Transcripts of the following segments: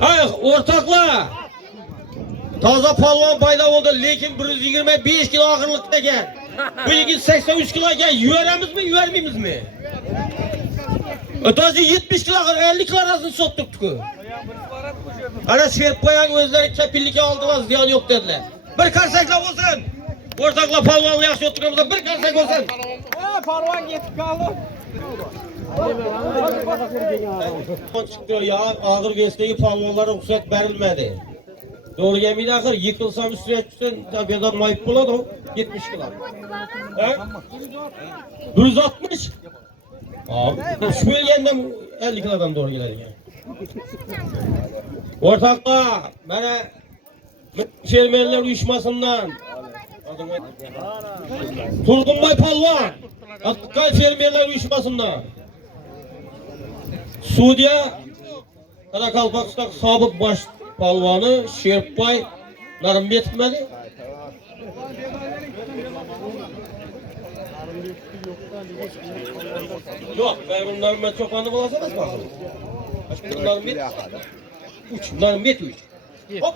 Ay ortaklar. Taza palvan payda oldu, lekin 125 kilo ağırlıkta gel. Bu yigit 83 kilo gel. Yüveremiz mi, yüvermemiz mi? Taza 70 kilo ağır, 50 kilo arasını sottuk ki. Ana Serp Bayan özleri kepillik aldılar, ziyan yok dediler. Bir karsakla olsun. Ortakla palvanla yaxşı oturduğumuzda bir karsak olsun. Palvan getib kaldı. Çıktı ya, ağır gösteri palvanlara ruhsat verilmedi. Doğru yemin ahır, yıkılsam üstüne çıksın, tabiadan mayıp buladı o, 70 kilo. He? 160. Abi, şu bölgenden 50 kilodan doğru gelir yani. Ortaklar, bana Fermerler uyuşmasından Turgunbay Palvan Akkay Fermerler uyuşmasından Suudiya Karakalpakstan sabık baş palvanı Şerpbay Narımbetov meli? Yok, ben bunların ben çok anı bulasınız bakın. Narımbetov 3. Hop!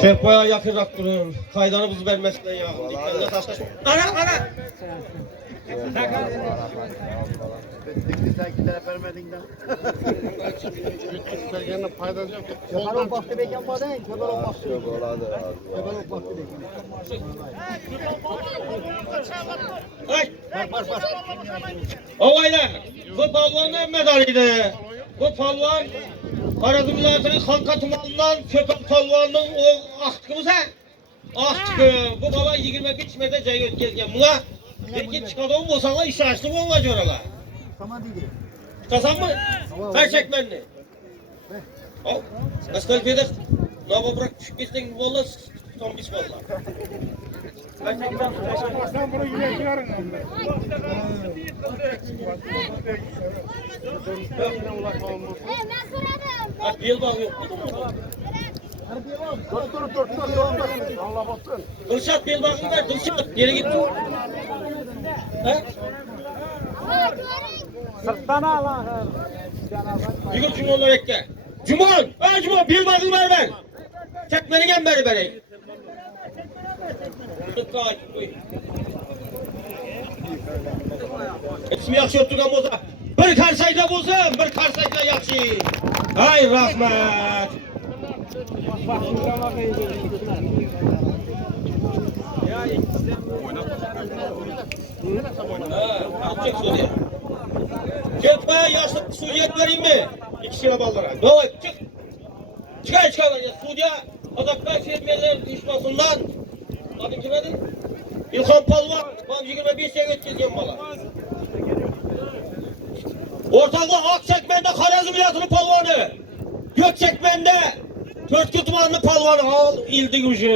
Şerpbay'a yakırak durun. Kaydanı buz vermesinden ya. Dikkatle taşlaşma. Ana! Sen gidip vermedin de. Gene faydası yok. Kemal'ın baktı beken var değil, Kemal'ın baktı. Yok oladı. Kemal'ın baktı Ay! Ovaylar! Bu palvanın medalıydı. Bu palvan Karadın vilayetinin Xanka tumanından köpek palvanının o aktıkımız ha? Aktıkı. Bu baba 25 metre cayı ötkezgen. Buna bir çıkadığım olsana iş açtım olmacı oralar. Tamam değil. Çıkasan mı? Her çekmenli. Al. Aslan köyde naba bırak düşüp gitsin valla tam bis valla. Sen bunu yine çıkarın. Bak bir bağ yok. Dur. Allah baksın. Dılşat bir bağını ver. Dılşat. Yere gitti. He? Sırttan al. Yıkıl Cumhurlar ekke. Cumhur! Ha Cumhur! Bir bağını ver ben. Çekmeni gel beri. Tıkka açık koy. İsmi yaxşı öttürgen boza. Bir karsayla bozum, bir karsayla yaxşı. Ay rahmet. Atacak Suriye. Gitmeye yaşlı Suriye vereyim mi? İkisine ballara. Davay çık. Çıkar. Suriye Azaklar Fermerler düşmasından. Adın kim adı? İlhan Palvan. Ben 25 sene ötkezgen bala. Ortalığı Akçekmen'de Karazı vilayetinin palvanı. Gökçekmen'de Törtkü tumanının palvanı. Al ildi gücü.